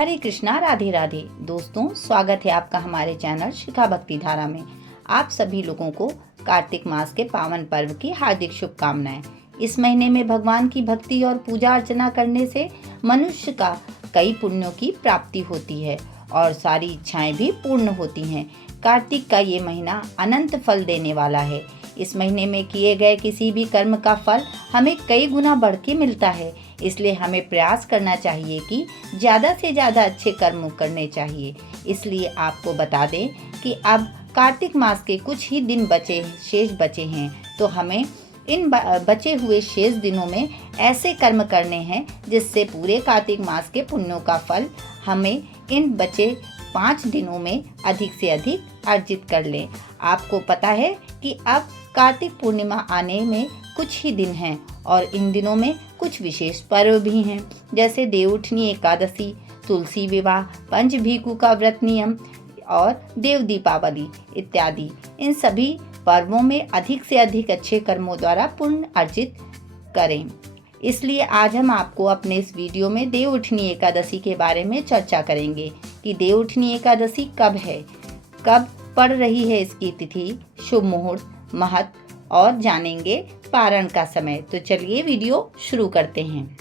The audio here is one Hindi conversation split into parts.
हरे कृष्णा, राधे राधे। दोस्तों, स्वागत है आपका हमारे चैनल शिखा भक्ति धारा में। आप सभी लोगों को कार्तिक मास के पावन पर्व की हार्दिक शुभकामनाएं। इस महीने में भगवान की भक्ति और पूजा अर्चना करने से मनुष्य का कई पुण्यों की प्राप्ति होती है और सारी इच्छाएं भी पूर्ण होती हैं। कार्तिक का ये महीना अनंत फल देने वाला है। इस महीने में किए गए किसी भी कर्म का फल हमें कई गुना बढ़ के मिलता है। इसलिए हमें प्रयास करना चाहिए कि ज़्यादा से ज़्यादा अच्छे कर्म करने चाहिए। इसलिए आपको बता दें कि अब कार्तिक मास के कुछ ही दिन शेष बचे हैं, तो हमें इन बचे हुए शेष दिनों में ऐसे कर्म करने हैं जिससे पूरे कार्तिक मास के पुण्यों का फल हमें इन बचे 5 दिनों में अधिक से अधिक अर्जित कर लें। आपको पता है कि अब कार्तिक पूर्णिमा आने में कुछ ही दिन हैं और इन दिनों में कुछ विशेष पर्व भी हैं, जैसे देवउठनी एकादशी, तुलसी विवाह, पंचभीकु का व्रत नियम और देव दीपावली इत्यादि। इन सभी पर्वों में अधिक से अधिक अच्छे कर्मों द्वारा पुण्य अर्जित करें। इसलिए आज हम आपको अपने इस वीडियो में देवउठनी एकादशी के बारे में चर्चा करेंगे कि देवउठनी एकादशी कब है, कब पड़ रही है इसकी तिथि, शुभ मुहूर्त, महत्व और जानेंगे पारण का समय। तो चलिए वीडियो शुरू करते हैं।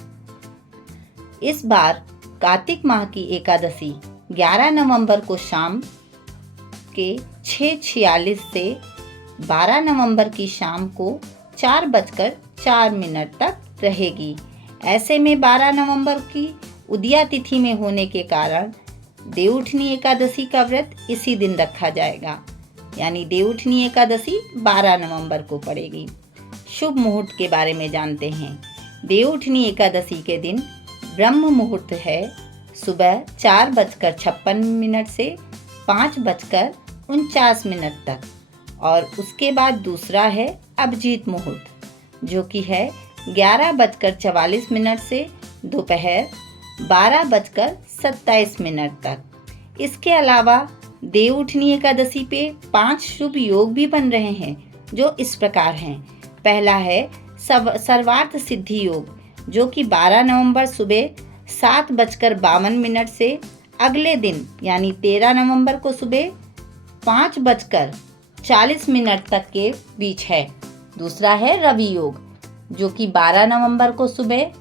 इस बार कार्तिक माह की एकादशी 11 नवंबर को शाम के 6:46 से 12 नवंबर की शाम को 4:04 तक रहेगी। ऐसे में 12 नवंबर की उदया तिथि में होने के कारण देवउठनी एकादशी का व्रत इसी दिन रखा जाएगा, यानी देवउठनी एकादशी 12 नवंबर को पड़ेगी। शुभ मुहूर्त के बारे में जानते हैं। देवउठनी एकादशी के दिन ब्रह्म मुहूर्त है सुबह 4:56 से 5:49 तक, और उसके बाद दूसरा है अभिजीत मुहूर्त, जो कि है 11:44 से दोपहर 12:27 तक। इसके अलावा देवउठनी एकादशी पे 5 शुभ योग भी बन रहे हैं, जो इस प्रकार हैं। पहला है सर्वार्थ सिद्धि योग, जो कि 12 नवंबर सुबह 7:52 से अगले दिन यानी 13 नवंबर को सुबह 5:40 तक के बीच है। दूसरा है रवि योग, जो कि 12 नवंबर को सुबह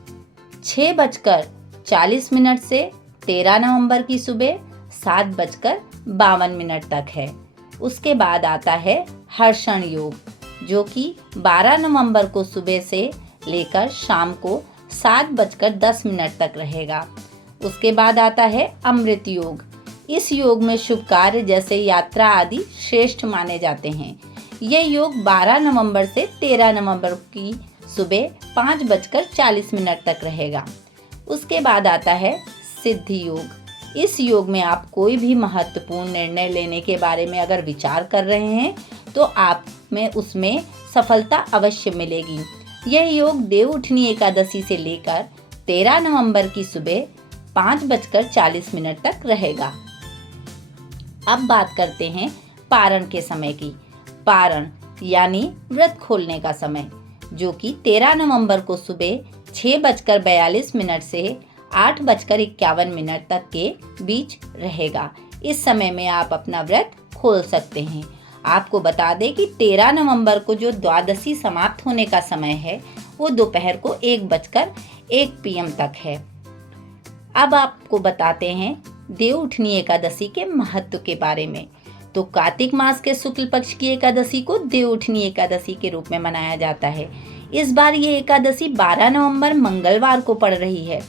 6:40 से 13 नवंबर की सुबह 7:52 तक है। उसके बाद आता है हर्षण योग, जो कि 12 नवंबर को सुबह से लेकर शाम को 7:10 तक रहेगा। उसके बाद आता है अमृत योग। इस योग में शुभ कार्य जैसे यात्रा आदि श्रेष्ठ माने जाते हैं। यह योग 12 नवंबर से 13 नवंबर की सुबह 5:40 तक रहेगा। उसके बाद आता है सिद्धि योग। इस योग में आप कोई भी महत्वपूर्ण निर्णय लेने के बारे में अगर विचार कर रहे हैं तो आप में उसमें सफलता अवश्य मिलेगी। यह योग देवउठनी एकादशी से लेकर 13 नवंबर की सुबह 5:40 तक रहेगा। अब बात करते हैं पारण के समय की। पारण यानी व्रत खोलने का समय, जो कि 13 नवंबर को सुबह 6:42 से 8:51 तक के बीच रहेगा। इस समय में आप अपना व्रत खोल सकते हैं। आपको बता दें कि 13 नवंबर को जो द्वादशी समाप्त होने का समय है वो दोपहर को 1:01 PM तक है। अब आपको बताते हैं देवउठनी एकादशी के महत्व के बारे में। तो कार्तिक मास के शुक्ल पक्ष की एकादशी को देवउठनी एकादशी के रूप में मनाया जाता है। इस बार ये एकादशी 12 नवंबर मंगलवार को पड़ रही है।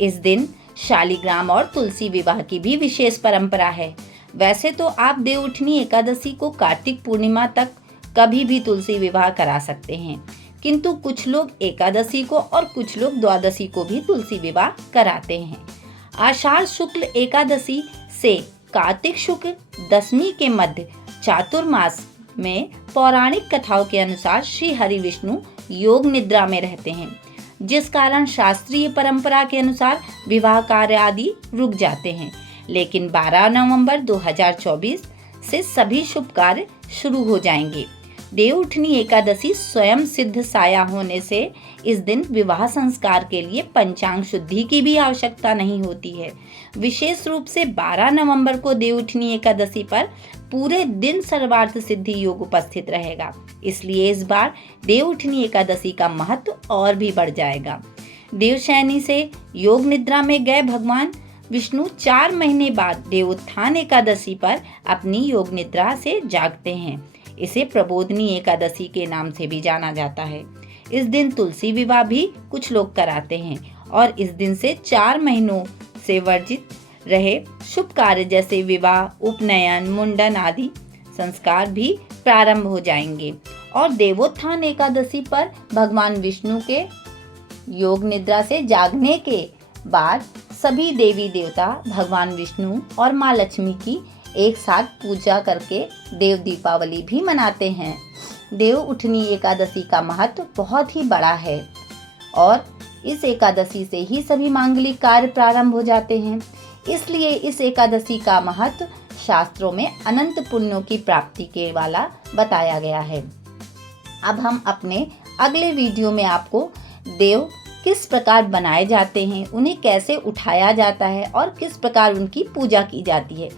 इस दिन शालिग्राम और तुलसी विवाह की भी विशेष परंपरा है। वैसे तो आप देवउठनी एकादशी को कार्तिक पूर्णिमा तक कभी भी तुलसी विवाह करा सकते हैं, किंतु कुछ लोग एकादशी को और कुछ लोग द्वादशी को भी तुलसी विवाह कराते हैं। आषाढ़ शुक्ल एकादशी से कार्तिक शुक्ल दशमी के मध्य चातुर्मास में पौराणिक कथाओं के अनुसार श्री हरि विष्णु योग निद्रा में रहते हैं, जिस कारण शास्त्रीय परंपरा के अनुसार विवाह कार्य आदि रुक जाते हैं। लेकिन 12 नवंबर 2024 से सभी शुभ कार्य शुरू हो जाएंगे। देवउठनी एकादशी स्वयं सिद्ध साया होने से इस दिन विवाह संस्कार के लिए पंचांग शुद्धि की भी आवश्यकता नहीं होती है। विशेष रूप से 12 नवंबर को देवउठनी एकादशी पर पूरे दिन सर्वार्थ सिद्धि योग उपस्थित रहेगा, इसलिए इस बार देवउठनी एकादशी का महत्व और भी बढ़ जाएगा। देवशयनी से योग निद्रा में गए भगवान विष्णु 4 महीने बाद देवोत्थान एकादशी पर अपनी योग निद्रा से जागते हैं। इसे प्रबोधनी एकादशी के नाम से भी जाना जाता है। इस दिन तुलसी विवाह भी कुछ लोग कराते हैं और इस दिन से 4 महीनों से वर्जित रहे शुभ कार्य जैसे विवाह, उपनयन, मुंडन आदि संस्कार भी प्रारंभ हो जाएंगे। और देवोत्थान एकादशी पर भगवान विष्णु के योग निद्रा से जागने के बाद सभी देवी देवता भगवान विष्णु और माँ लक्ष्मी की एक साथ पूजा करके देव दीपावली भी मनाते हैं। देव उठनी एकादशी का महत्व बहुत ही बड़ा है और इस एकादशी से ही सभी मांगलिक कार्य प्रारंभ हो जाते हैं। इसलिए इस एकादशी का महत्व शास्त्रों में अनंत पुण्यों की प्राप्ति के वाला बताया गया है। अब हम अपने अगले वीडियो में आपको देव किस प्रकार बनाए जाते हैं, उन्हें कैसे उठाया जाता है और किस प्रकार उनकी पूजा की जाती है,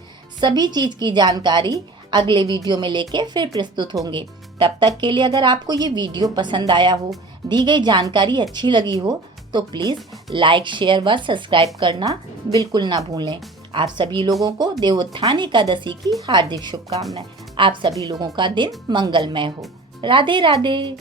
सभी चीज़ की जानकारी अगले वीडियो में लेके फिर प्रस्तुत होंगे। तब तक के लिए अगर आपको ये वीडियो पसंद आया हो, दी गई जानकारी अच्छी लगी हो तो प्लीज़ लाइक, शेयर व सब्सक्राइब करना बिल्कुल ना भूलें। आप सभी लोगों को देवोत्थान एकादशी की हार्दिक शुभकामनाएं। आप सभी लोगों का दिन मंगलमय हो। राधे राधे।